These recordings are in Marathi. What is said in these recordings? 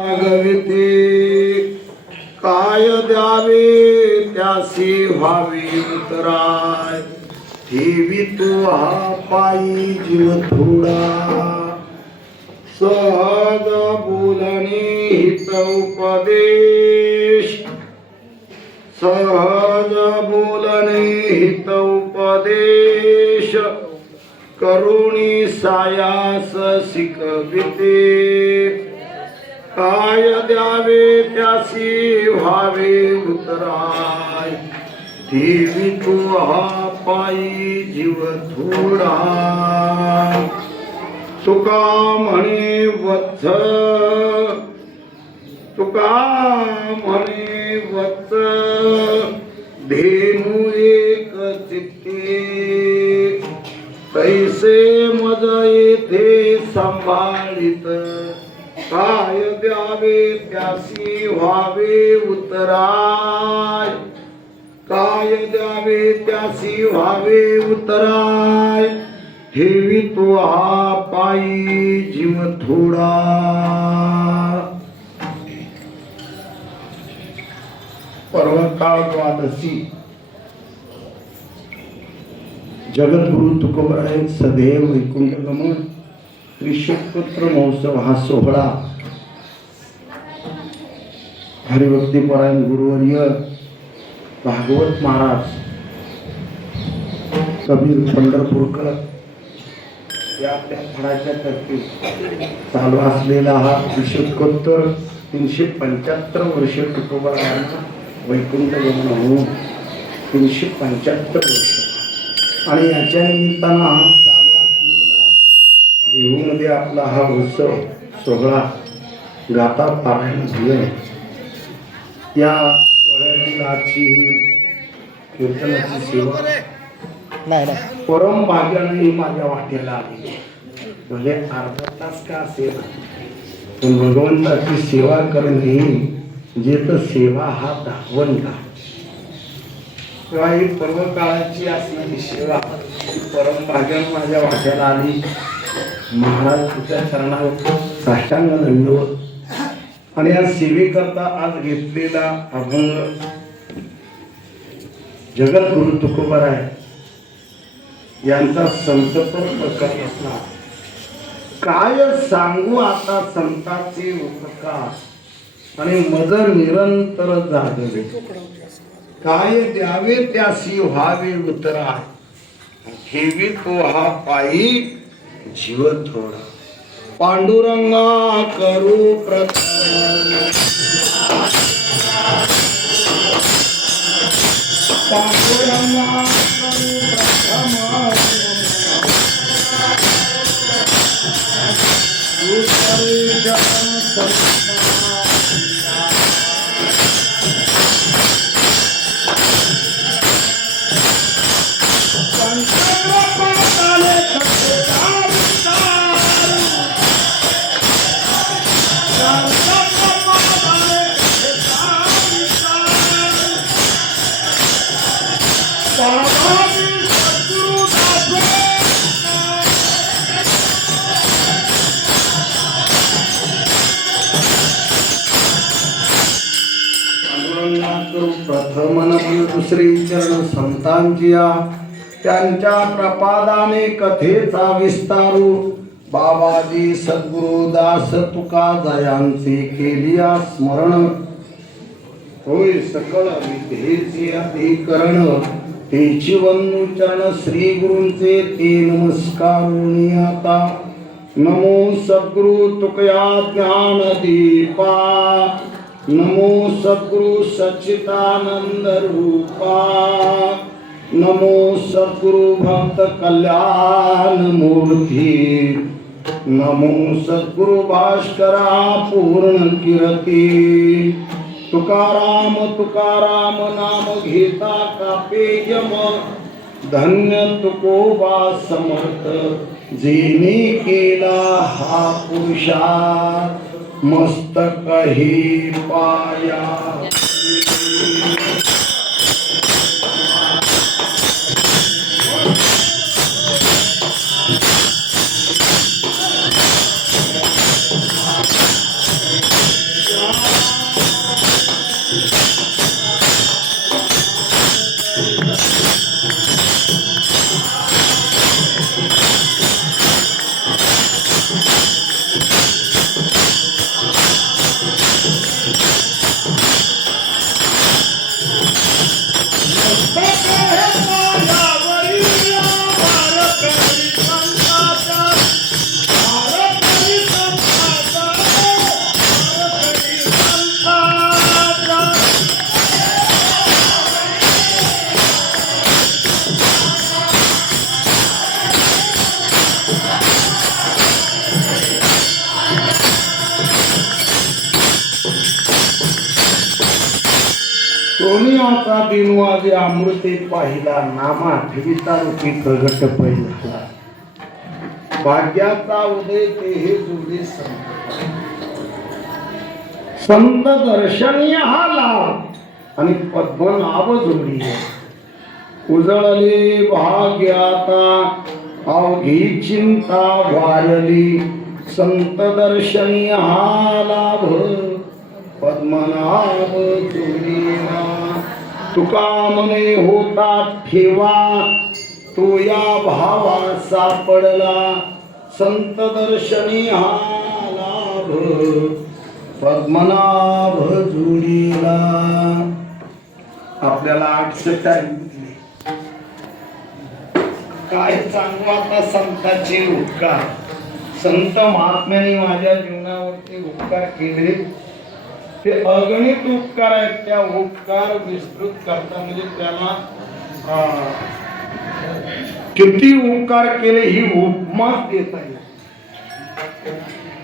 मागविते काय द्यावे त्यासी व्हावी उतराय. ठेवी तो हा पायी जीव थोडा सहज बोलणे हित उपदेश. सहज बोलणे हित उपदेश. करुणी सायास शिकविते काय द्यावे त्यासी व्हावे उतराय. देवी तू हा पायी जीव थोडा तुका म्हणे वत्स तुका म्हणे वत्स. धेनू एक चित्ते. पैसे मज येथे सांभाळित. काय द्यावे त्यासी व्हावे उतराय काय द्यावे त्यासी व्हावे उतराय हेवी तो हा पायी जीव थोडा. पर्वकाळ द्वादशी जगद्गुरु तुकोबराय सदैव वैकुंठगमन. त्रिशोत्तर महोत्सव हा सोहळा हरिभक्तीपरायण गुरुवर्य भागवत महाराज कबीर पंढरपूरकर या त्या फळाच्या तर्फे चालू असलेला हा त्रिशोत्तर तीनशे पंच्याहत्तर वर्ष तुकोबरायांना वैकुंठ गमन होऊन तीनशे पंच्याहत्तर वर्ष. आणि याच्या निमित्तानं देहूमध्ये आपला हा उत्सव सोहळा गाता पारायण झालं या सोहळ्यातील आजची ही कीर्तनाची सेवा नाही नाही. परम भाग्याने माझ्या वाटेला आली म्हणजे अर्धा तास का असेल पण भगवंताची सेवा करणे जे तर सेवा हा दाखवण का तेव्हा ही पर्व काळाची असणारी सेवा परम भाग्याने माझ्या वाट्याला आली. महाराज तुझ्या चरणावर साष्टांग दंडवत आणि या सेवेकरता आज घेतलेला अभंग. जगद्गुरु तुकोबर आहे. यांचा संतपण असला काय सांगू आता संतांचे उपकार. आणि मज निरंतर जागवे. काय द्यावे त्यासी व्हावे उतरा घेवी तो हा पायी. जीवन थोडा पांडुरंगा करू प्रथम. पांडुरंगा करू प्रथम. दुसरी चरण संतांची या त्यांच्या प्रपादाने कथेचा विस्तारू. बाबाजी सद्गुरु दास तुका जयांचे केलिया स्मरण. होय सकळ विधेचे अधिकरण. ते वंदू श्री गुरूंचे ते नमस्कार आता. नमो सद्गुरु तुकया ज्ञान दीपा. नमो सद्गुरु सच्चिदानंद रूपा. नमो सद्गुरु भक्त कल्याण मूर्ती. नमो सद्गुरु भास्करा पूर्ण कीर्ती। तुकाराम तुकाराम नाम घेता कापे यम धन्य तुकोबा समर्थ जेने केला हा पुरुषार्थ मस्तक ही पाया। अमृते पाहिला नामा ठेविता रूपी प्रगट पहिला. भाग्याचा उदय ते हे जुळे संत संत दर्शनीय हा लाभ आणि पद्मनाभ जोडी उजळले भाग्याता अवघी चिंता वारली. संत दर्शनीय हा लाभ पद्मनाभ जोडीला तुका मने होता ठेवा. तो या भावा सापडला. संत दर्शनी हा लाभ. पद्मनाभ जुडीला आपल्याला आठशे टाइम काय सांगू आता संताचे उपकार? संत महात्म्याने माझ्या जीवनावरती उपकार केले. ते अगणित उपकार आहेत त्या उपकार विस्तृत करता म्हणजे त्याला किती उपकार केले ही उपमाच देता येईल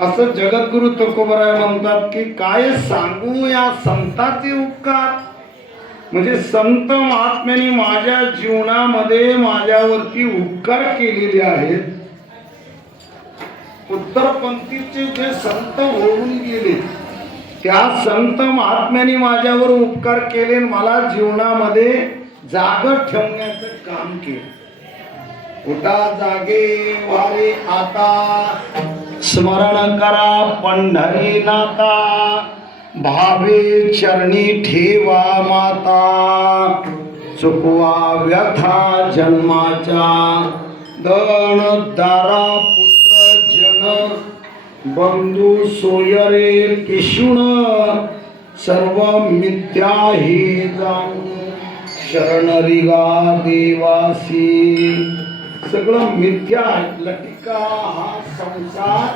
असं जगद्गुरु तुकोबराय म्हणतात की काय सांगू या संताचे उपकार? म्हणजे संत महात्म्याने माझ्या जीवनामध्ये माझ्यावरती उपकार केलेले आहेत. उत्तरपंथीचे जे संत होऊन गेले त्या संत महात्म्याने माझ्यावर उपकार केले मला जीवनामध्ये जाग ठेवण्याचं काम केलं. उठा जागे वारे आता? स्मरण करा पंढरी नाता. भावे चरणी ठेवा माता. चुकवा व्यथा जन्माच्या. दण दारा पुत्र जन. बंधू सोयरे पिशुण सर्व मिथ्या हे जाणून शरणरिगा देवासी। सगळं मिथ्या लटिका हा संसार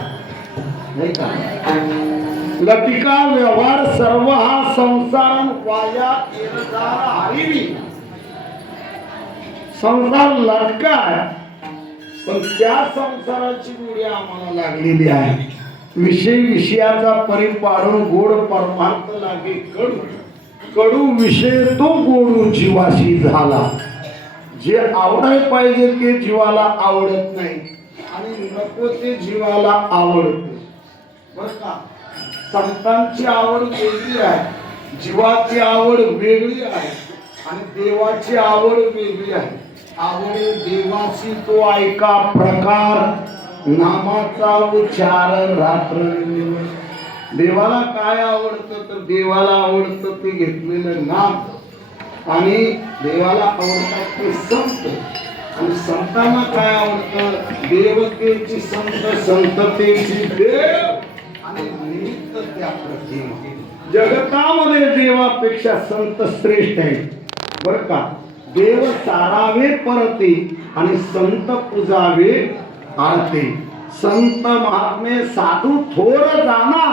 नाही का? लटिका व्यवहार सर्व हा संसार वाया येणदार हरिणी संसार लटका आहे. पण त्या संसाराची गोडी आम्हाला लागलेली आहे. विषय विषयाचा परिपाडून गोड परमार्थ लागे कडू. कडू विषय तो गोडू जीवाशी झाला. जे आवडाय पाहिजे ते जीवाला आवडत नाही आणि नको ते जीवाला आवडत बर का? संतांची आवड वेगळी आहे जीवाची आवड वेगळी आहे आणि देवाची आवड वेगळी आहे. आवड देवाशी तो ऐका प्रकार. नामाचा उच्चार रात्र. देवाला काय आवडतं तर देवाला आवडतं ते घेतलेलं नाम. आणि देवाला आवडतात ते संत. आणि संतांना काय आवडतं? देवतेची संत संततेची देव. आणि निमित्त त्या प्रतिमा. जगतामध्ये देवापेक्षा संत श्रेष्ठ आहे बरं का? देव सारावे परते आणि संत पूजावे आरते संत महात्मे साधू थोर जाना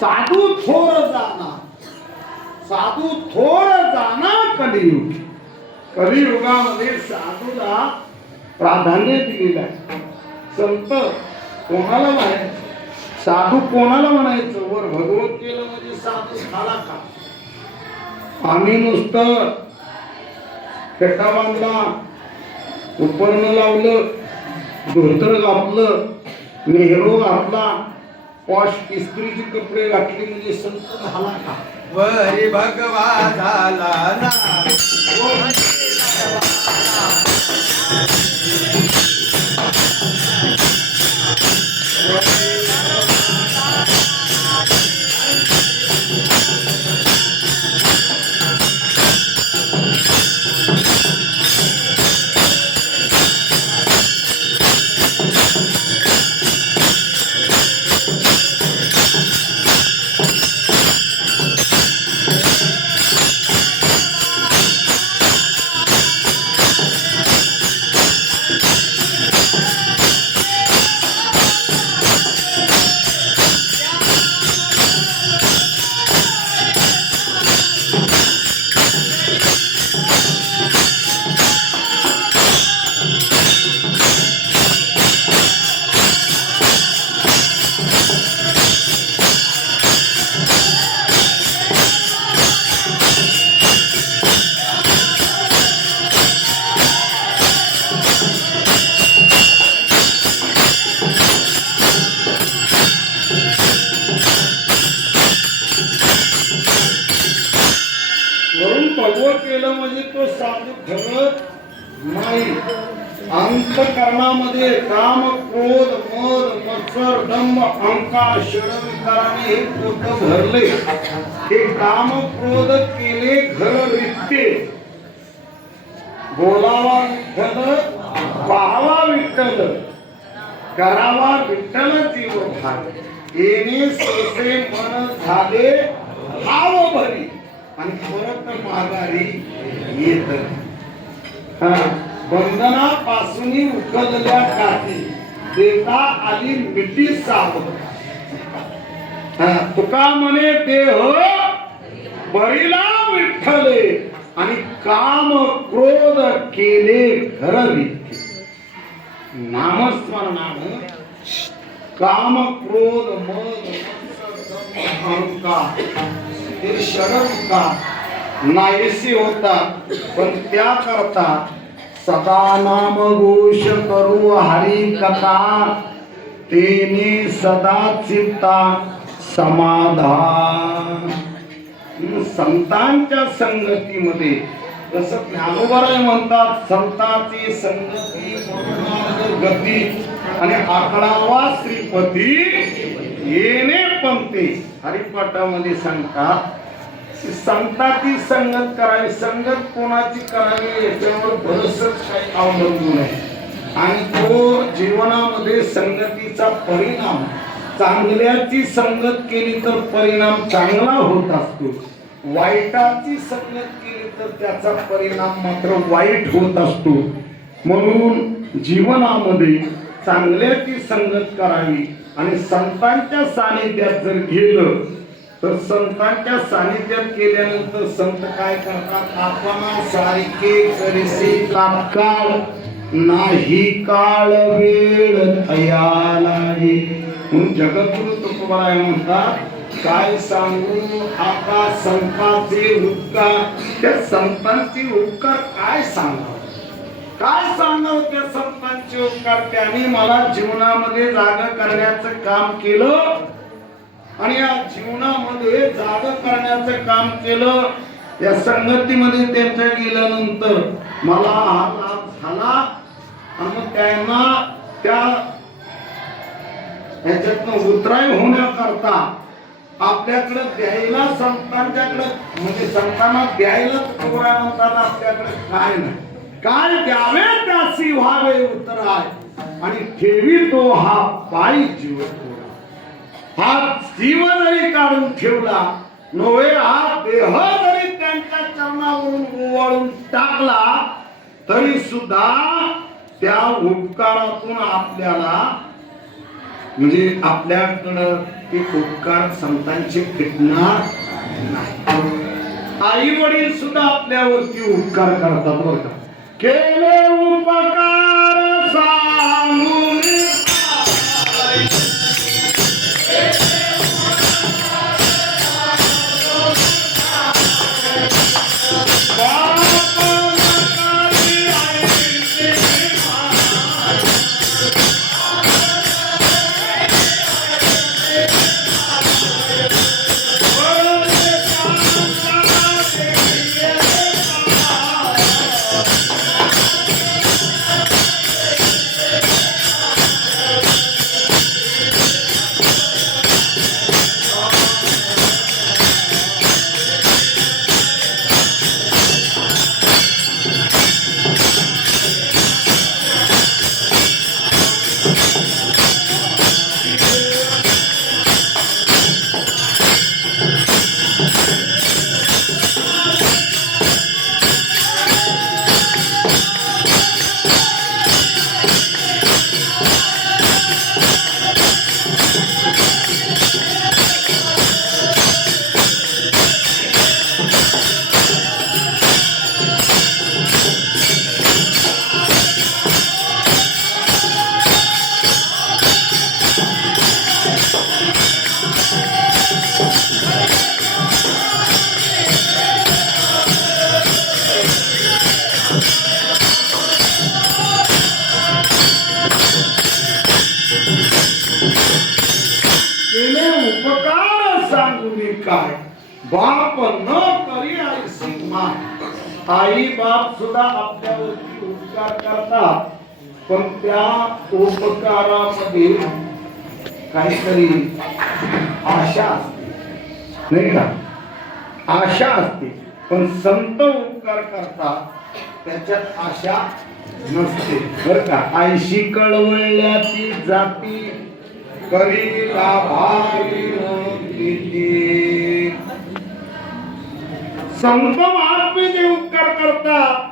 साधू थोर जाना साधू थोर जाना कलियुग. कलियुगामध्ये साधूला प्राधान्य दिलेलं आहे. संत कोणाला म्हणायचं? साधू कोणाला म्हणायचं? वर भगवत केलं म्हणजे साधू झाला का? आम्ही नुसतं कटा बांधला उत्पन्न लावलं धोतर घातलं नेहरू घातला पॉश इस्त्रीचे कपडे घातले म्हणजे संत झाला का? वरी भगवा झाला ना. षडविकाराने एक पोत भरले हे काम क्रोध केले घर रित्ते बोलावा विठ्ठल पाहावा विठ्ठल. करावा विठ्ठल जीव भाग. येणे सोसे मन झाले भाव भरी आणि परत माघारी येत हा, बंधनापासून उकलल्या काठी. देता आली मिठी सावध. तुका म्हणे देह बरीला विठ्ठले आणि काम क्रोध केले घर विठ्ठे नामस्मरणानं काम क्रोध मग ते शरण अहंकार नाहीसी होता होतात पण त्या करता सदा नाम घोष करू हरी कथा. तेने सदा चित्ता समाधान. संतांच्या संगतीमध्ये जसं ज्ञानोबराय म्हणतात संतांची संगती गती आणि आकडावा श्रीपती येणे पंक्ती हरिपाठामध्ये सांगतात संताची संतांची संगत करावी संगत कोणाची करावी याच्यावर बरसच काही अवलंबून आहे. आणि तो जीवनामध्ये संगतीचा परिणाम चांगल्याची संगत केली तर परिणाम चांगला होत असतो. वाईटाची संगत केली तर त्याचा परिणाम मात्र वाईट होत असतो. म्हणून जीवनामध्ये चांगल्याची संगत करावी आणि संतांच्या सानिध्यात जर गेलं तर संतांच्या सानिध्यात केल्यानंतर संत काय करतात? आपण सारखे करीसे तात्काळ नाही काळ वेळ थयालाही म्हणून जगद्गुरु तुकोबाराय म्हणतात काय सांगू? आता संतांचे उपकार। त्या संतांचे उपकार काय सांगावं? काय सांगावं त्या संतांचे उपकार? त्यांनी मला जीवनामध्ये जाग करण्याचं काम केलं आणि या जीवनामध्ये जाग करण्याचं काम केलं. या संगतीमध्ये त्यांच्या गेल्यानंतर मला हा लाभ झाला आणि त्यांना त्या ह्याच्यातनं उतराय होण्याकरता आपल्याकडे द्यायला संतांच्याकडे म्हणजे संतांना द्यायला कोरा म्हणताना आपल्याकडे काय नाही. काय द्यावे त्यासी व्हावे उतराय. आणि ठेवी तो हा पायी जीव हा जीव जरी काढून ठेवला नव्हे हा देह जरी त्यांच्या चरणावरून ओवाळून टाकला तरी सुद्धा त्या उपकारातून आपल्याला म्हणजे आपल्याकडं ते उपकार संतांचे फिटणार नाही. आई वडील सुद्धा आपल्यावरती उपकार करतात बरं का. केले उपकार सांगू बाप न करी ऐसी माय आई बाप सुद्धा आपल्यावरती उपकार करतात पण त्या उपकारामध्ये काहीतरी आशा असते. नाही का? आशा असते पण संत उपकार करतात त्याच्यात आशा नसते. बर का? आयशी कळवळल्याची जाती करी लाभारी संत महात्मे जे उपकार करतात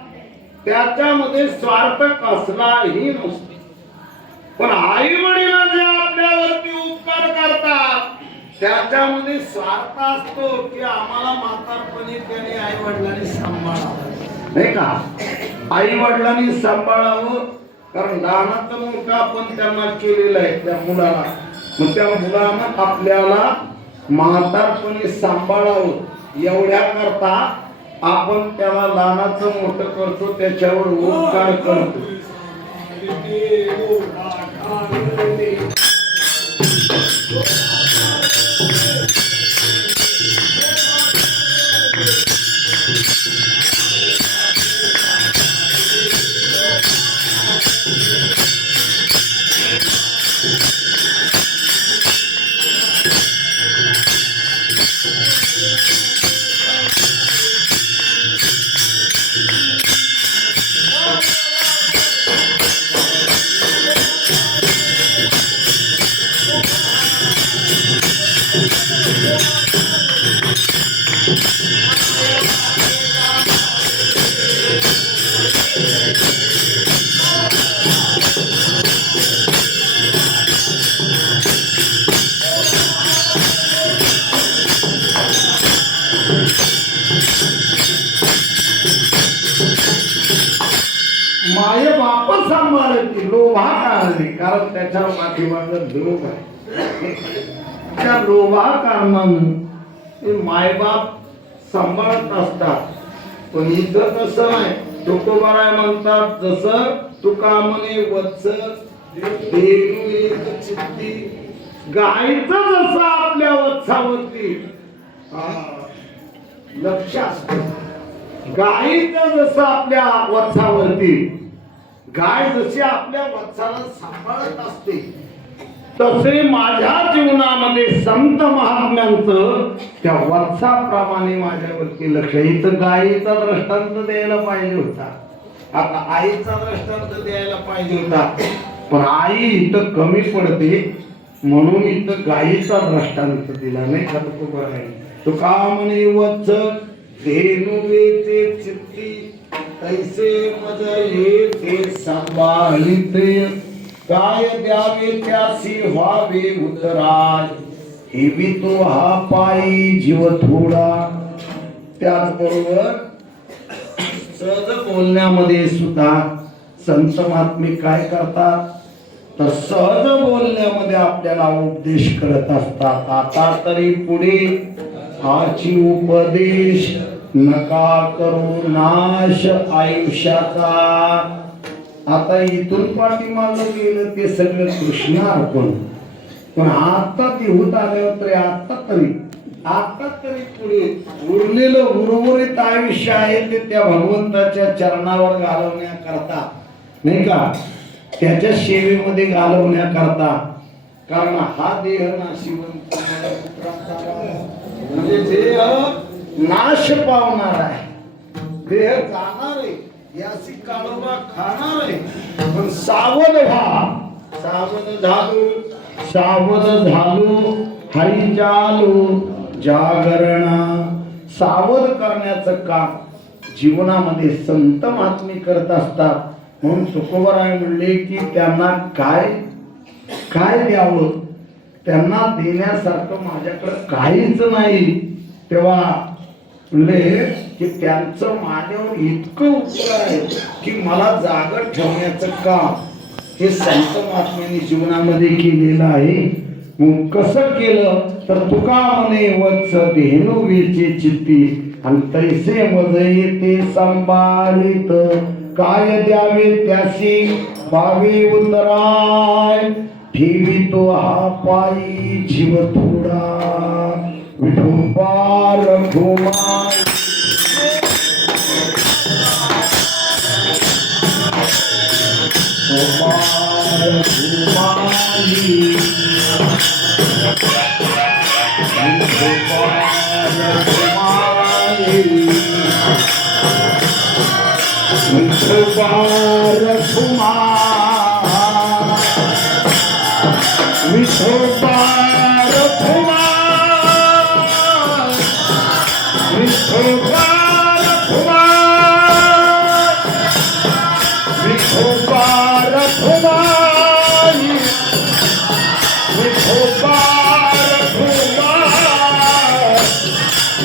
त्याच्यामध्ये स्वार्थ कसलाही नसतो. पण आई वडील जे आपल्यावरती उपकार करतात त्याच्यामध्ये स्वार्थ असतो की आम्हाला म्हातारपणी त्याने आई वडिलांनी सांभाळावं. नाही का? आई वडिलांनी सांभाळावं कारण लहानाचं मोठं आपण त्यांना केलेलं आहे त्या मुलाला. मग त्या मुलानं आपल्याला म्हातारपणी सांभाळावं. एवढ्या करता आपण त्याला लहानाचं मोठं करतो त्याच्यावर उपकार करतो. माय म्हणून. ते मायबाप सांभाळत असतात. पण इथं कसं आहे तुकोबाराय म्हणतात जसं तुका म्हणे वत्स चित्ती. गायचं जसं आपल्या वत्सावरती. लक्ष असतं. गायीचं जसं आपल्या वत्सावरती. गाय जशी आपल्या वत्साला सांभाळत असते तसे माझ्या जीवनामध्ये संत महात्म्यांचं त्या वत्साप्रमाणे माझ्यावरती लक्ष इथं गायीचा दृष्टांत द्यायला पाहिजे होता. आता आईचा दृष्टांत द्यायला पाहिजे होता. पण आई इथं कमी पडते म्हणून इथं गायीचा दृष्टांत दिला नाही का? तो बरं आहे तो का म्हणे वत्स धेनु ते चित्ती तैसे मज येते सांभाळिते काय द्यावे त्यासी व्हावे उतराय हेवी तो हा पायी जीव थोडा. त्याचबरोबर सहज बोलण्यामध्ये सुद्धा संत महात्मे काय करतात? तर सहज बोलण्यामध्ये आपल्याला उपदेश करत असतात. आता तरी पुढे आची उपदेश नका करू नाश आयुष्याचा. आता इथून पाठीमागं गेलं ते सगळं कृष्णार्पण. पण आता ते होत आल्यावर तरी आता तरी आता तरी पुढे उरलेलं उर्वरित आयुष्य आहे ते त्या भगवंताच्या चरणावर घालवण्याकरता. नाही का? त्याच्या सेवेमध्ये घालवण्याकरता. कारण हा देह नाशिवंत म्हणजे देह नाश पावणार आहे. देह जाणार आहे. याची काळोबा खाणार आहे. पण सावध व्हा. सावध झालो. सावध झालो. हरी चालू जागरणा. सावध करण्याचं काम जीवनामध्ये संत महात्मे करत असतात. म्हणून तुकोबराय म्हणले की त्यांना काय काय द्यावं? त्यांना देण्यासारखं माझ्याकडं काहीच नाही. तेव्हा म्हणले की त्यांचं माझ्यावर इतकं उपकार आहे की मला जागर ठेवण्याचं काम हे संत महात्म्यांनी जीवनामध्ये केलेलं आहे. मग कसं केलं? तर तुका म्हणे वत्स धेनु वेचे चित्ती आणि तैसे मज येते सांभाळीत. काय द्यावे त्याशी? पावे उतराय ठेवी तो हा पायी जीव थोडा விடும்பா ரகுமார் குமார குமாரி குமார குமாரி विश्व भारत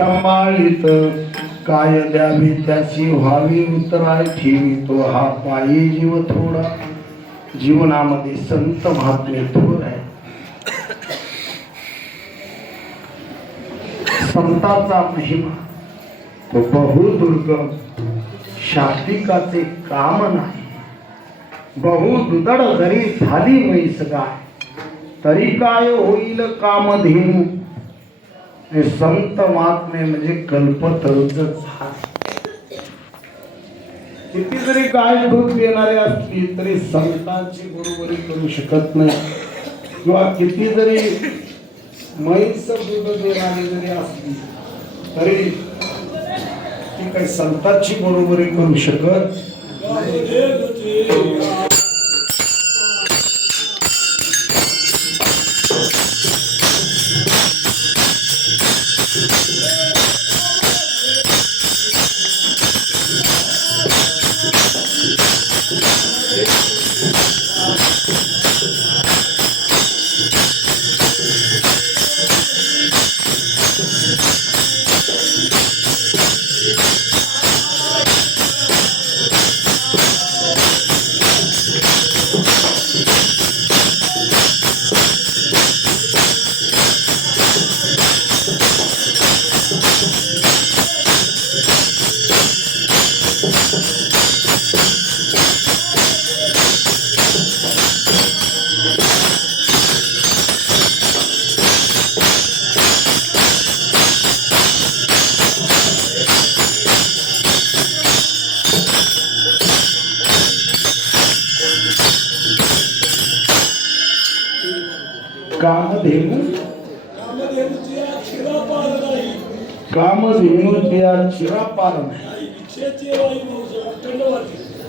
सांभाळीत. काय द्यावी त्याची व्हावी उतराय ठेवी तो हा पायी जीव थोडा. जीवनामध्ये संत महात्मे थोर आहे संताचा महिमा तो बहुदुर्गम शाब्दिकाचे काम नाही. बहुदुदड जरी झाली म्हैस काय तरी काय होईल कामधेनू? आणि संत महात्मे म्हणजे कल्पतरूच झाड किती जरी गायभूत दूध असली तरी संतांची बरोबरी करू शकत नाही. किंवा किती जरी मैस दूध देणारी जरी असली तरी ती काही संतांची बरोबरी करू शकत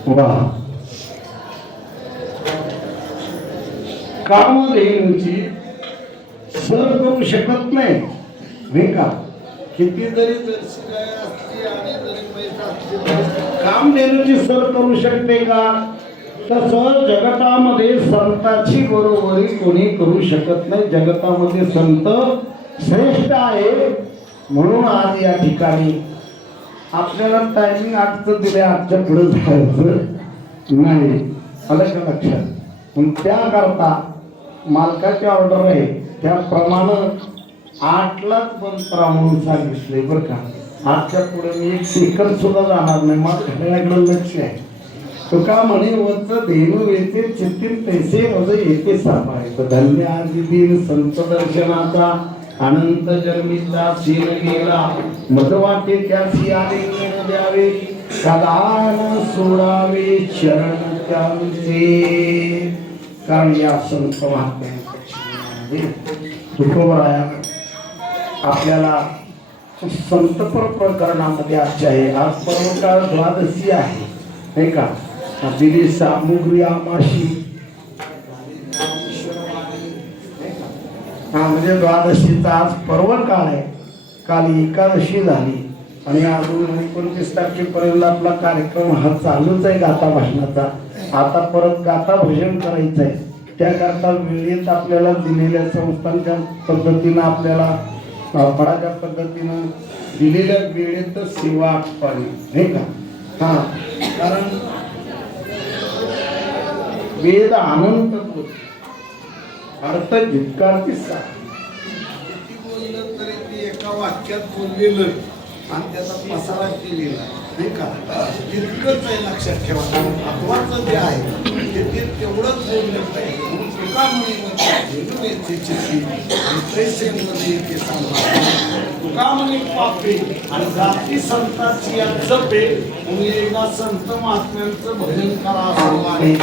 वा कामधेनूची सर करू शकत नाही नाही का किती जरी कामधेनूची सर करू शकते का? तसं जगतामध्ये संताची बरोबरी कोणी करू शकत नाही. जगतामध्ये संत श्रेष्ठ आहे म्हणून आज या ठिकाणी आपल्याला टायमिंग आजचं दिले आजच्या पुढे जायचं नाही. आलं का लक्षात? पण त्याकरता मालकाची ऑर्डर आहे. त्याप्रमाणे आठलाच बंद करा म्हणून सांगितले बरं का. आजच्या पुढे मी एक सेकंद सुद्धा जाणार नाही. मला घड्याळाकडे लक्ष आहे. तुका का म्हणे वच देणू येते चित्तीन तैसे वज येते सापाय धन्य आजी दिन संत दर्शनाचा. अनंत जन्मीचा सीन गेला. मधवाटे त्यासी आले द्यावे. कदान सोडावे चरण त्यांचे. कारण या संत महात्म्यांकडे तुकोबराया आपल्याला संतपर प्रकरणामध्ये आजचे आहे आज पर्वकाळ द्वादशी आहे. नाही का? दिली सामुग्री आमाशी हा म्हणजे द्वादशीचा आज पर्व काळ आहे. काल एकादशी झाली. आणि अजून एकोणतीस तारखेपर्यंत आपला कार्यक्रम हा चालूच आहे गाथा भाषणाचा. आता परत गाथा भजन करायचं आहे. त्याकरता वेळेत आपल्याला दिलेल्या संस्थांच्या पद्धतीनं आपल्याला फळाच्या पद्धतीनं दिलेल्या वेळेतच सेवा आटपावी नाही का? हा. कारण वेद अनंत अर्थ जितकाची साथ एका वाक्यात बोललेलं आणि त्याचा पसारा केलेला नाही का? तितकंच आहे लक्षात ठेवा महत्वाचं जे आहे ते ते तेवढंच बोललं पाहिजे. म्हणून तुकामुळे म्हणे म्हणजे झेलून येते पैसेमध्ये येते सांभाळ तुका पापे आणि जाती संतांची या जपे म्हणून एकदा संत महात्म्यांचं भजन करा असं आहे